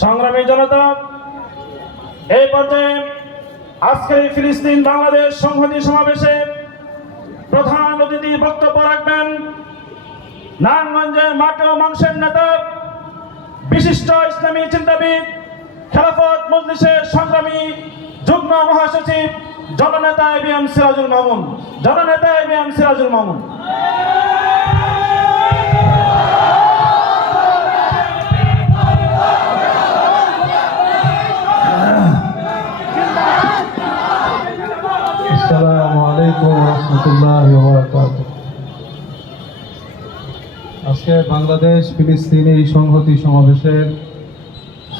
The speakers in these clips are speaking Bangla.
সংগ্রামী জনতা, এই পর্যায়ে আজকের এই ফিলিস্তিন বাংলাদেশ সংহতি সমাবেশে প্রধান অতিথি বক্তব্য রাখবেন নারায়ণগঞ্জের মাটি ও মানুষের নেতা, বিশিষ্ট ইসলামী চিন্তাবিদ, খেলাফত মজলিসের সংগ্রামী যুগ্ম মহাসচিব জননেতা এবিএম সিরাজুল মামুন। জননেতা এবিএম সিরাজুল মামুন। আসসালামু আলাইকুম ওয়া রাহমাতুল্লাহি ওয়া বারাকাতুহু। আজকে বাংলাদেশ ফিলিস্তিন এই সংহতি সমাবেশের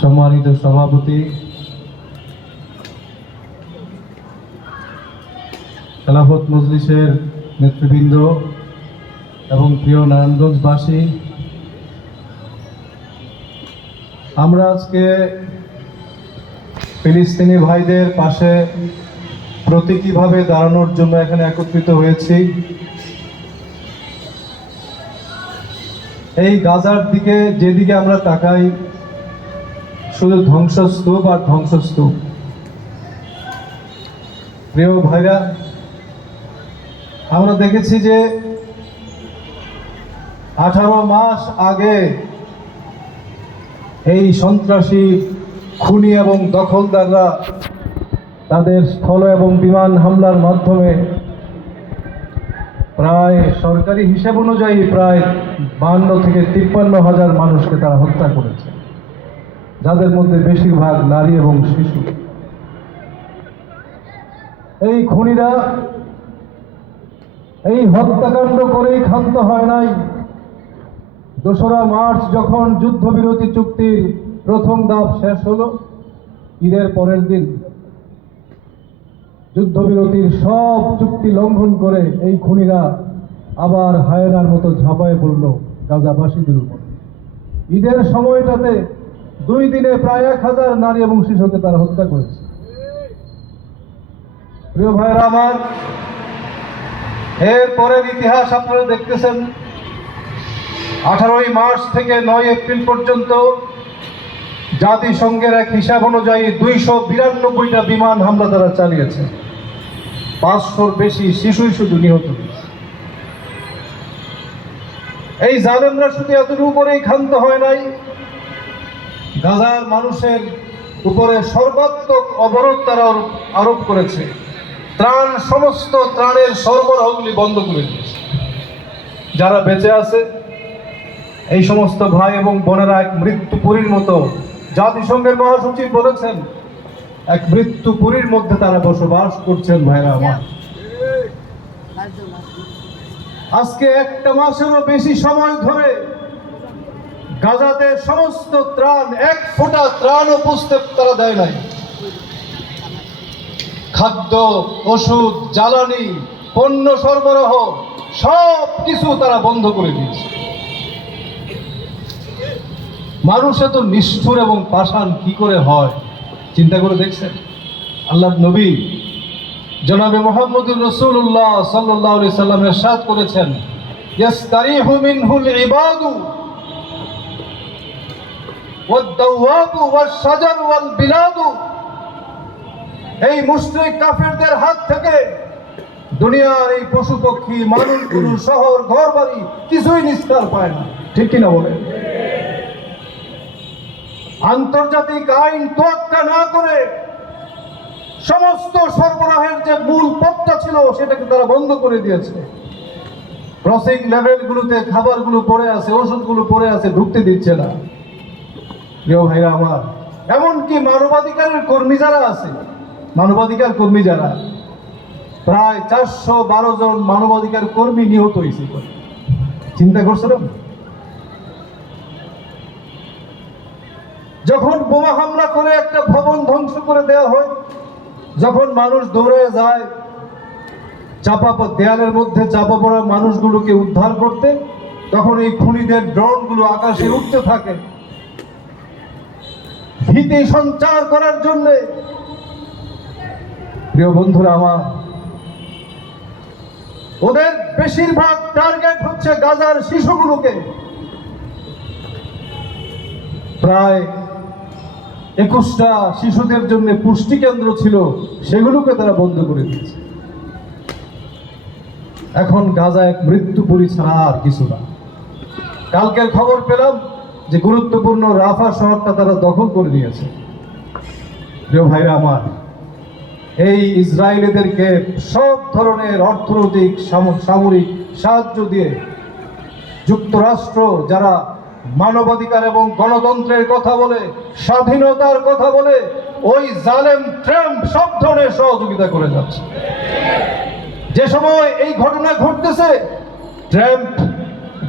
সম্মানিত সভাপতি, খেলাফত মজলিসের নেতৃবৃন্দ এবং প্রিয় নারায়ণগঞ্জবাসী, আমরা আজকে ফিলিস্তিনি ভাইদের পাশে প্রতীকীভাবে দাঁড়ানোর জন্য এখানে একত্রিত হয়েছি। এই গাজার দিকে যেদিকে আমরা তাকাই, শুধু ধ্বংসস্তূপ আর ধ্বংসস্তূপ। প্রিয় ভাইরা, আমরা দেখেছি যে 18 মাস আগে এই সন্ত্রাসী, খুনি এবং দখলদাররা তাদের স্থল এবং বিমান হামলার মাধ্যমে প্রায় সরকারি হিসাব অনুযায়ী প্রায় 52 থেকে 53 হাজার মানুষকে তারা হত্যা করেছে, যাদের মধ্যে বেশিরভাগ নারী এবং শিশু। এই খুনিরা এই হত্যাকাণ্ড করেই ক্ষান্ত হয় নাই। 2রা মার্চ যখন যুদ্ধবিরতি চুক্তির প্রথম ধাপ শেষ হলো, ঈদের পরের দিন যুদ্ধবিরতির সব চুক্তি লঙ্ঘন করে এই খুনিরা আবার হায়নার মতো ঝাঁপায় পড়ল গাজাবাসীদের উপর। ঈদের সময়টাতে 2 দিনে প্রায় 1000 নারী এবং শিশুকে তারা হত্যা করেছে। প্রিয় ভাইরা আমার, এর পরের ইতিহাস আপনারা দেখতেছেন। 18 মার্চ থেকে 9 এপ্রিল পর্যন্ত জাতিসংঘের এক হিসাব অনুযায়ী 292টা বিমান হামলা তারা চালিয়েছে। 500-র বেশি শিশুই শুধু নিহত হয়েছে। এই জালেমরা শুধু এতটুকু করেই ক্ষান্ত হয় নাই, গাজার মানুষের উপরে সর্বাত্মক অবরোধ তারা আরোপ করেছে। সমস্ত ত্রাণের সরবরাহগুলি বন্ধ করে দিয়েছে। যারা বেঁচে আছে এই সমস্ত ভাই এবং বোনেরা এক মৃত্যুপুরীর মতো, জাতিসংঘের মহাসচিব বলেছেন, এক মৃত্যুপুরীর মধ্যে তারা বসবাস করছেন। ভাইরা আমার, আজকে 1 মাসেরও বেশি সময় ধরে গাজাতে সমস্ত ত্রাণ, 1 ফোঁটা ত্রাণও পৌঁছতে তারা দেয় নাই। খাদ্য, ওষুধ, জ্বালানি, পণ্য সরবরাহ সব কিছু তারা বন্ধ করে দিয়েছে। মানুষ এত নিষ্ঠুর এবং পাষাণ কি করে হয় চিন্তা করে দেখছেন? আল্লাহর নবী জনাবে মুহাম্মদুর রাসূলুল্লাহ সাল্লাল্লাহু আলাইহি সাল্লাম ইরশাদ করেছেন, ইয়াস্তারিহু মিনহুল ইবাদু ওয়াদ-দাওয়াবু ওয়াশ-শাজারু ওয়াল-বিলাদু। এই মুশরিক কাফেরদের হাত থেকে দুনিয়ার এই পশু পক্ষী, মানুষগুলো, শহর, ঘরবাড়ি কিছুই নিস্তার পায় না। ঠিক কিনা বলেন? আন্তর্জাতিক আইন তোয়াক্কা না করে সমস্ত সরবরাহের যে মূল পথটা ছিল সেটাকে তারা বন্ধ করে দিয়েছে। ক্রসিং লেভেলগুলোতে খাবারগুলো পড়ে আছে, ওষুধগুলো পড়ে আছে, ঢুকতে দিচ্ছে না। প্রিয় ভাইরা আমার, এমনকি মানবাধিকারের কর্মী যারা আছে, মানবাধিকার কর্মী যারা, প্রায় 412 জন মানবাধিকার কর্মী নিহত হয়েছে। চিন্তা করছিলাম, যখন বোমা হামলা করে একটা ভবন ধ্বংস করে দেওয়া হয়, যখন মানুষ দৌড়ে যায় দেয়ালের মধ্যে চাপা পড়া মানুষগুলোকে উদ্ধার করতে, তখন এই খুনিদের ড্রোনগুলো আকাশে উঠতে থাকে ভীতি সঞ্চার করার জন্য। প্রিয় বন্ধুরা আমার, ওদের বেশিরভাগ টার্গেট হচ্ছে গাজার শিশুগুলোকে। প্রায় 21টা শিশুদের জন্য পুষ্টি কেন্দ্র ছিল, সেগুলোকে তারা বন্ধ করে দিয়েছে। এখন গাজা এক মৃত্যুপুরী ছাড়া আর কিছু না। কালকের খবর পেলাম যে গুরুত্বপূর্ণ রাফা শহরটা তারা দখল করে নিয়েছে। প্রিয় ভাইরা আমার, এই ইসরায়েলিদেরকে সব ধরনের অর্থনৈতিক সামরিক সাহায্য দিয়ে যুক্তরাষ্ট্র, যারা মানবাধিকার এবং গণতন্ত্রের কথা বলে, স্বাধীনতার কথা বলে, ওই জালেম ট্রাম্প সব ধরনের সহযোগিতা করে যাচ্ছে। যে সময় এই ঘটনা ঘটতেছে, ট্রাম্প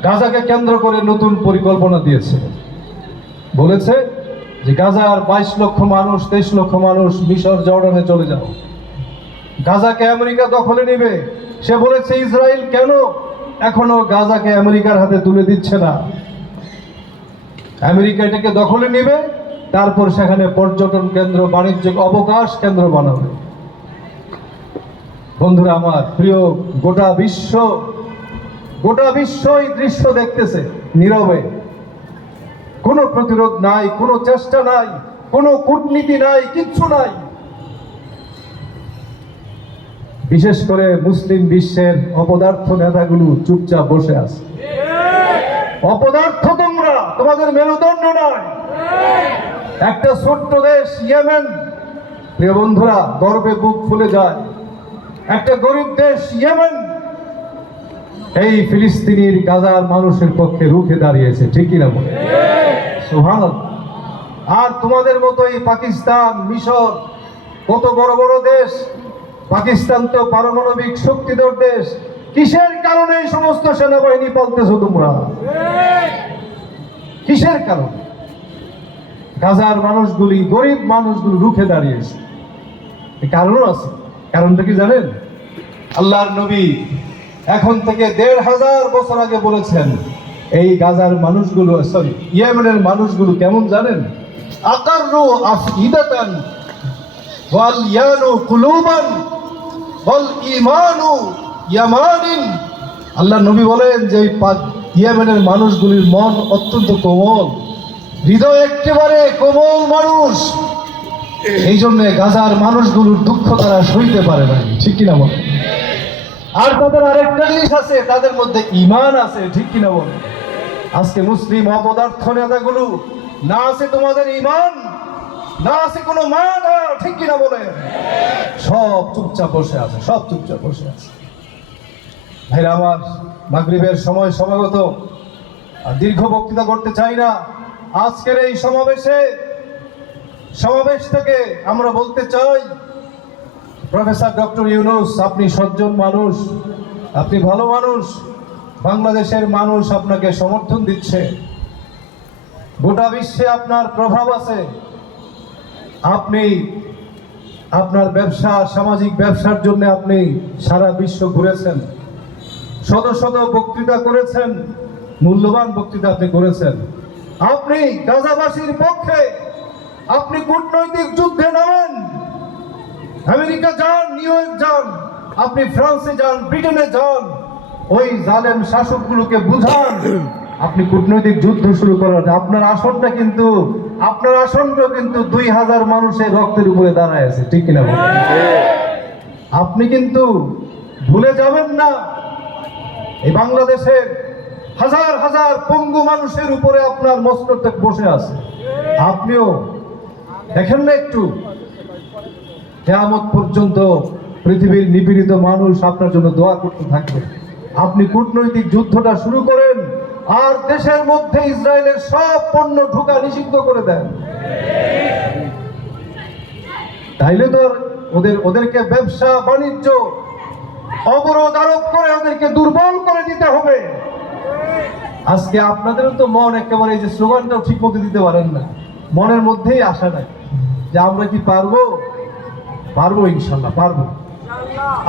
গাজাকে কেন্দ্র করে নতুন পরিকল্পনা দিয়েছে। বলেছে যে গাজার 22 লক্ষ মানুষ, 23 লক্ষ মানুষ মিশর জর্ডানে চলে যাও। গাজাকে আমেরিকা দখলে নেবে। সে বলেছে ইসরায়েল কেন এখনো গাজাকে আমেরিকার হাতে তুলে দিচ্ছে না। আমেরিকা এটাকে দখলে নেবে, তারপর সেখানে পর্যটন কেন্দ্র, বাণিজ্যিক অবকাশ কেন্দ্র বানাবে। বন্ধুরা আমার প্রিয়, গোটা বিশ্ব এই দৃশ্য দেখতেছে নীরবে। কোনো প্রতিরোধ নাই, কোনো চেষ্টা নাই, কোনো কূটনীতি নাই, কিচ্ছু নাই। বিশেষ করে মুসলিম বিশ্বের অপদার্থ নেতাগুলো চুপচাপ বসে আছে। অপদার্থ তোমরা, তোমাদের মেরুদণ্ড নয়। একটা ছোট্ট দেশ ইয়েমেন, প্রিয় বন্ধুরা, গর্বে বুক ফুলে যায়। একটা গরিব দেশ ইয়েমেন এই ফিলিস্তিনির গাজার মানুষের পক্ষে রুখে দাঁড়িয়েছে, ঠিক কিনা বলে? সুবহানাল্লাহ। আর তোমাদের মতো এই পাকিস্তান, মিশর, কত বড় বড় দেশ। পাকিস্তান তো পারমাণবিক শক্তিধর দেশ। কিসের কারণে এই সমস্ত সেনাবাহিনী পালতেছো তোমরা? কিসের কারণে? গাজার মানুষগুলি, গরিব মানুষগুলো রুখে দাঁড়িয়েছে। কারণও আছে। কারণটা কি জানেন? আল্লাহর নবী এখন থেকে 1500 বছর আগে বলেছেন এই গাজার মানুষগুলো, ইয়েমেনের মানুষগুলো কেমন জানেন? আকাররু আফইদাতান ওয়াল ইয়ানু কুলুবান ওয়াল ঈমানু ইয়ামানিন। আল্লাহ নবী বলেন যে ইয়েমেনের মানুষগুলির মন অত্যন্ত কোমল, হৃদয় একেবারে কোমল মানুষ। এই জন্য গাজার মানুষগুলোর দুঃখ তারা সইতে পারে না, ঠিক কিনা বলে? আর তাদের আরেকটা জিনিস আছে, তাদের মধ্যে ঈমান আছে, ঠিক কিনা বলে? আজকে মুসলিম অপদার্থ নেতাগুলো, না আছে তোমাদের ঈমান, না আছে কোনো মায়া, ঠিক কিনা বলে? সব চুপচাপ বসে আছে, সব চুপচাপ বসে আছে। ভাইরা আমার, মাগরিবের সময় সমাগত, আর দীর্ঘ বক্তৃতা করতে চাই না। আজকের এই সমাবেশ থেকে আমরা বলতে চাই, প্রফেসর ডক্টর ইউনূস, আপনি সজ্জন মানুষ, আপনি ভালো মানুষ, বাংলাদেশের মানুষ আপনাকে সমর্থন দিচ্ছে, গোটা বিশ্বে আপনার প্রভাব আছে। আপনি আপনার ব্যবসা, সামাজিক ব্যবসার জন্য আপনি সারা বিশ্ব ঘুরেছেন, শত শত বক্তৃতা করেছেন, মূল্যবান বক্তৃতা আপনি করেছেন। আপনি গাজাবাসীর পক্ষে, আপনি কূটনৈতিক যুদ্ধে নামেন, আমেরিকা যান, নিউ ইয়র্ক যান, আপনি ফ্রান্সে যান, ব্রিটেনে যান, ওই জালেম শাসকগুলোকে বুঝান, আপনি কূটনৈতিক যুদ্ধ শুরু করেন। আপনার আসনটা কিন্তু, আপনার আসনটা কিন্তু 2000 মানুষের রক্তের উপরে দাঁড়ায় আছে, ঠিক কিনা বলেন? আপনি কিন্তু ভুলে যাবেন না, এই বাংলাদেশের হাজার হাজার পঙ্গু মানুষের উপরে আপনার মস্তকটা বসে আছে। আপনিও দেখেন না একটু, কিয়ামত পর্যন্ত পৃথিবীর নিপীড়িত মানুষ আপনার জন্য দোয়া করতে থাকবে। আপনি কূটনৈতিক যুদ্ধটা শুরু করেন, আর দেশের মধ্যে ইসরায়েলের সব পণ্য ঢোকা নিষিদ্ধ করে দেন। তাইলে তো ওদেরকে ব্যবসা বাণিজ্য অবরোধ আরোপ করে ওদেরকে দুর্বল করে দিতে হবে। আজকে আপনাদেরও তো মন একেবারে, এই যে স্লোগানটাও ঠিক মতো দিতে পারেন না, মনের মধ্যেই আশা নাই যে আমরা কি পারবো? পারবো, ইনশাল্লাহ পারবো।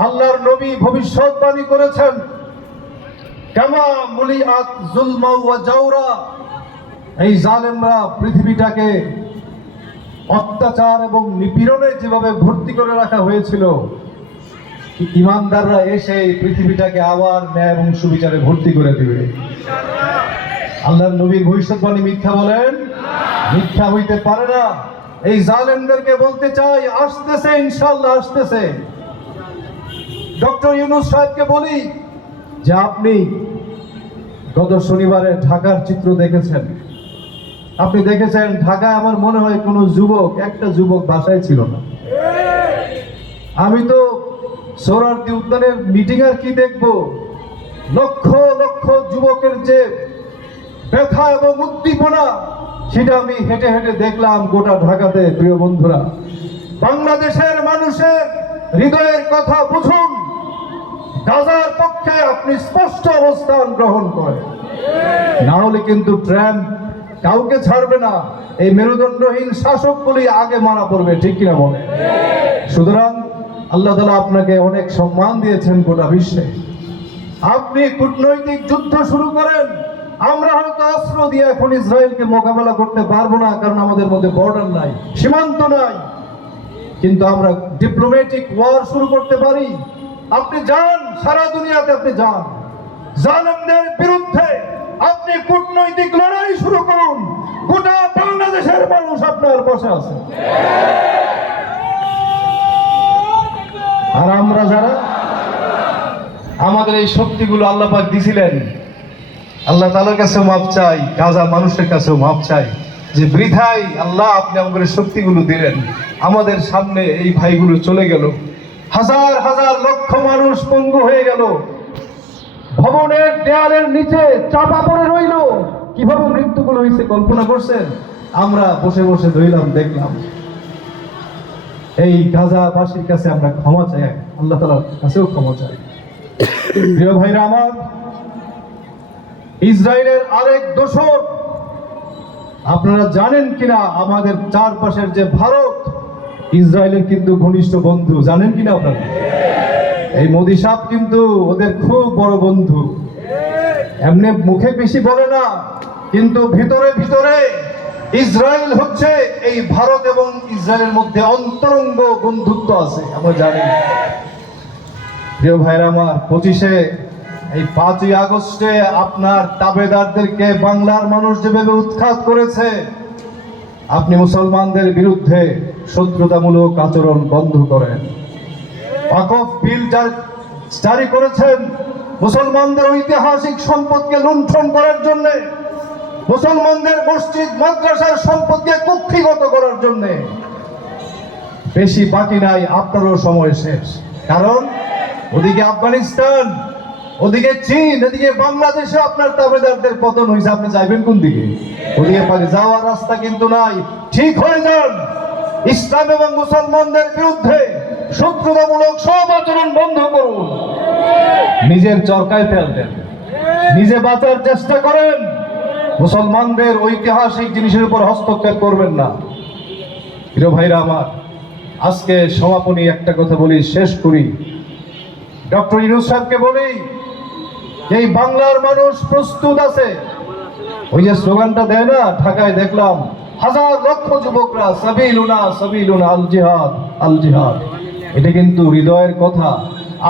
আল্লাহর নবী ভবিষ্যৎবাণী করেছেন, কামা মুলিআত যুলমা ওয়া জাওরা, এই জালেমরা পৃথিবীটাকে অত্যাচার এবং নিপীড়নে যেভাবে ভর্তি করে রাখা হয়েছিল, ইমানদাররা এসে এই পৃথিবীটাকে আবার ন্যায় এবং সুবিচারে ভর্তি করে দিবে। আল্লাহর নবীর ভবিষ্যৎবাণী মিথ্যা বলেন? মিথ্যা হইতে পারে না। এই জালেমদেরকে বলতে চাই, আসতেছে, ইনশাল্লাহ আসতেছে। ডক্টর ইউনূস সাহেবকে বলি যে আপনি গত শনিবারে ঢাকার চিত্র দেখেছেন। আপনি দেখেছেন ঢাকায় আমার মনে হয় কোনো যুবক, একটা যুবক বাসায় ছিল না। আমি তো সোহরাওয়ার্দী উদ্যানের মিটিং আর কি দেখবো, লক্ষ লক্ষ যুবকের যে ব্যথা এবং উদ্দীপনা, সেটা আমি হেঁটে হেঁটে দেখলাম গোটা ঢাকাতে। প্রিয় বন্ধুরা, বাংলাদেশের মানুষের হৃদয়ের কথা বুঝুন, গাজার পক্ষে আপনি স্পষ্ট অবস্থান গ্রহণ করেন, না হলে কিন্তু ট্রাম্প কাউকে ছাড়বে না। এই মেরুদণ্ডহীন শাসকগুলি আগে মারা পড়বে, ঠিক কিনা বলে? সুতরাং আল্লাহ তাআলা আপনাকে অনেক সম্মান দিয়েছেন গোটা বিশ্বে। আপনি কূটনৈতিক যুদ্ধ শুরু করেন। আমরা হয়তো অস্ত্র দিয়ে এখন ইসরায়েলকে মোকাবেলা করতে পারবো না, কারণ আমাদের মধ্যে বর্ডার নাই, সীমান্ত নাই, কিন্তু আমরা ডিপ্লোম্যাটিক ওয়ার শুরু করতে পারি। আপনি যান, সারা দুনিয়াতে আপনি যান, জালেমদের বিরুদ্ধে আপনি কূটনৈতিক লড়াই শুরু করুন। গোটা বাংলাদেশের মানুষ আপনার পাশে আছে। আর আমরা যারা আমাদের এই শক্তিগুলো আল্লাহ পাক দিছিলেন, আল্লাহ তাআলার কাছে মাপ চাই, গাজা মানুষের কাছেও মাপ চাই যে বৃথাই আল্লাহ আপনি আমাদের শক্তিগুলো দিলেন, আমাদের সামনে এই ভাইগুলো চলে গেল, হাজার হাজার লক্ষ মানুষ পঙ্গু হয়ে গেল, ভবনের দেয়ালের নিচে চাপা পড়ে রইল। কিভাবে মৃত্যুগুলো হয়েছে কল্পনা করছেন? আমরা বসে বসে রইলাম, দেখলাম। এই গাজাবাসীর কাছে আমরা ক্ষমা চাই, আল্লাহ তাআলার কাছেও ক্ষমা চাই। প্রিয় ভাইরা আমার, ইসরায়েলের আরেক দোষর আপনারা জানেন কিনা, আমাদের চারপাশের যে ভারত, ইসরায়েলের কিন্তু ঘনিষ্ঠ বন্ধু, জানেন কিনা আপনারা? এই মোদী সাহেব কিন্তু ওদের খুব বড় বন্ধু। এমনি মুখে বেশি বলে না, কিন্তু ভিতরে ভিতরে ইসরায়েল হচ্ছে এই ভারত এবং ইসরায়েলের মধ্যে অন্তরঙ্গ বন্ধুত্ব আছে, আমরা জানি। প্রিয় ভাইরা আমার, 25-এ এই 5ই আগস্টে আপনার তাবেদারদেরকে বাংলার মানুষ যেভাবে উৎখাত করেছে, আপনি মুসলমানদের বিরুদ্ধে শত্রুতামূলক আচরণ বন্ধ করেন। ওয়াকফ বিল জারি করেছেন মুসলমানদের ঐতিহাসিক সম্পদকে লুণ্ঠন করার জন্য, মুসলমানদের মসজিদ মাদ্রাসার সম্পদকে কুক্ষিগত করার জন্য। বেশি বাকি নাই, আপনারও সময় শেষ। কারণ ওদিকে আফগানিস্তান, ওদিকে চীন, এদিকে বাংলাদেশে আপনার তাবেদারদের পতন হয়েছে। আপনি যাইবেন কোন দিকে? ওদিকে পারে যাওয়ার রাস্তা কিন্তু নাই। ঠিক হয়ে যান, ইসলাম এবং মুসলমানদের বিরুদ্ধে শত্রুতামূলক সব আচরণ বন্ধ করুন। নিজের চরকায় তেল দেন, নিজে বাঁচার চেষ্টা করেন, মুসলমানদের ঐতিহাসিক জিনিসের উপর হস্তক্ষেপ করবেন না। প্রিয় ভাইরা আমার, আজকে সমাপনী একটা কথা বলি, শেষ করি। ডক্টর ইউনূস সাহেবকে বলি, এই বাংলার মানুষ প্রস্তুত আছে। ওই যে স্লোগানটা দেয় না, ঢাকায় দেখলাম হাজার লক্ষ যুবকরা সাবিলুনা সাবিলুনা আল জিহাদ আল জিহাদ। এটা কিন্তু হৃদয়ের কথা।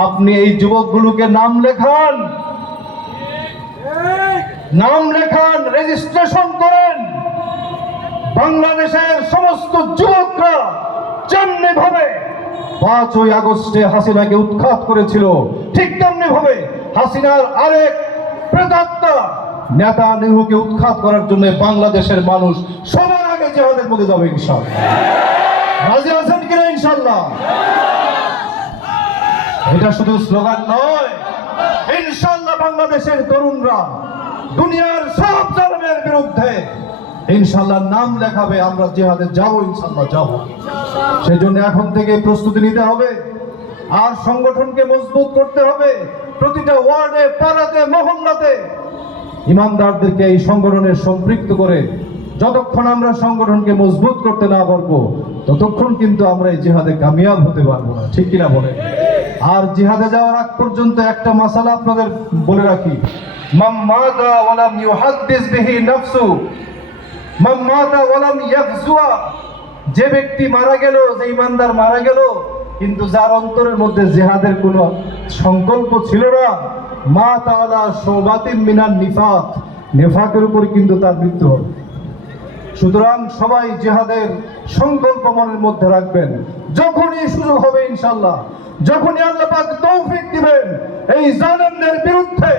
আপনি এই যুবকগুলোকে নাম লেখান, নাম লেখান, রেজিস্ট্রেশন করেন। বাংলাদেশের সমস্ত যুবকরা যেমনি ভাবে 5ই আগস্টে হাসিনাকে উৎখাত করেছিল, ঠিক তেমনি ভাবে হাসিনার আরেক প্রেতাত্মা নেতানিয়াহুকে উৎখাত করার জন্য বাংলাদেশের মানুষ সবার আগে জিহাদের মধ্যে যাবে ইনশাআল্লাহ। রাজি আছেন কিনা ইনশাআল্লাহ? এটা শুধু স্লোগান নয়, ইনশাআল্লাহ বাংলাদেশের তরুণরা দুনিয়ার সব জালেমের বিরুদ্ধে ইনশাআল্লাহ নাম লেখাবে। আমরা জিহাদে যাবো, ইনশাআল্লাহ যাবো। সেজন্য এখন থেকে প্রস্তুতি নিতে হবে, আর সংগঠনকে মজবুত করতে হবে। প্রতিটা ওয়ার্ডে, পাড়াতে, মহল্লাতে ইমানদারদেরকে এই সংগঠনে সম্পৃক্ত করে যতক্ষণ আমরা সংগঠনকে মজবুত করতে না পারবো, ততক্ষণ কিন্তু আমরা এই জিহাদে কামিয়াব হতে পারবো না, ঠিক কিনা বলে? আর জিহাদে যাওয়ার আগ পর্যন্ত একটা মাসালা আপনাদের বলে রাখি, মান মাতা ওয়ালাম ইউহাদ্দিস বিহি নাফসু, মান মাতা ওয়ালাম ইয়াগজুয়া। যে ব্যক্তি মারা গেল, যে ইমানদার মারা গেল, কিন্তু যার অন্তরের মধ্যে জিহাদের কোনো সংকল্প ছিল না, মাতা আলা শুবাতিন মিনান নিফাক, নিফাকের উপর কিন্তু তার মৃত্যু হবে। সুতরাং সবাই জিহাদের সংকল্প মনের মধ্যে রাখবেন। যখনই সুযোগ হবে ইনশাআল্লাহ, যখনই আল্লাহ পাক তৌফিক দিবেন, এই জালেমদের বিরুদ্ধে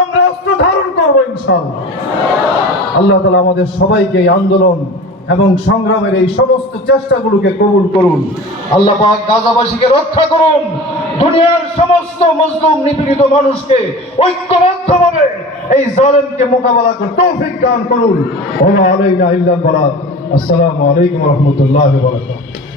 আমরা অস্ত্র ধারণ করব ইনশাআল্লাহ। আল্লাহ তাআলা আমাদের সবাইকে এই আন্দোলন এবং সংগ্রামের এই সমস্ত চেষ্টাগুলোকে কবুল করুন। আল্লাহ পাক গাজাবাসীকে রক্ষা করুন। দুনিয়ার সমস্ত মজলুম নিপীড়িত মানুষকে ঐক্যবদ্ধভাবে এই জালেমকে মোকাবেলা করে তৌফিক দান করুন। ওয়া আলাইনা ইল্লাল বালাগ। আসসালামু আলাইকুম ওয়া রাহমাতুল্লাহি ওয়া বারাকাতুহু।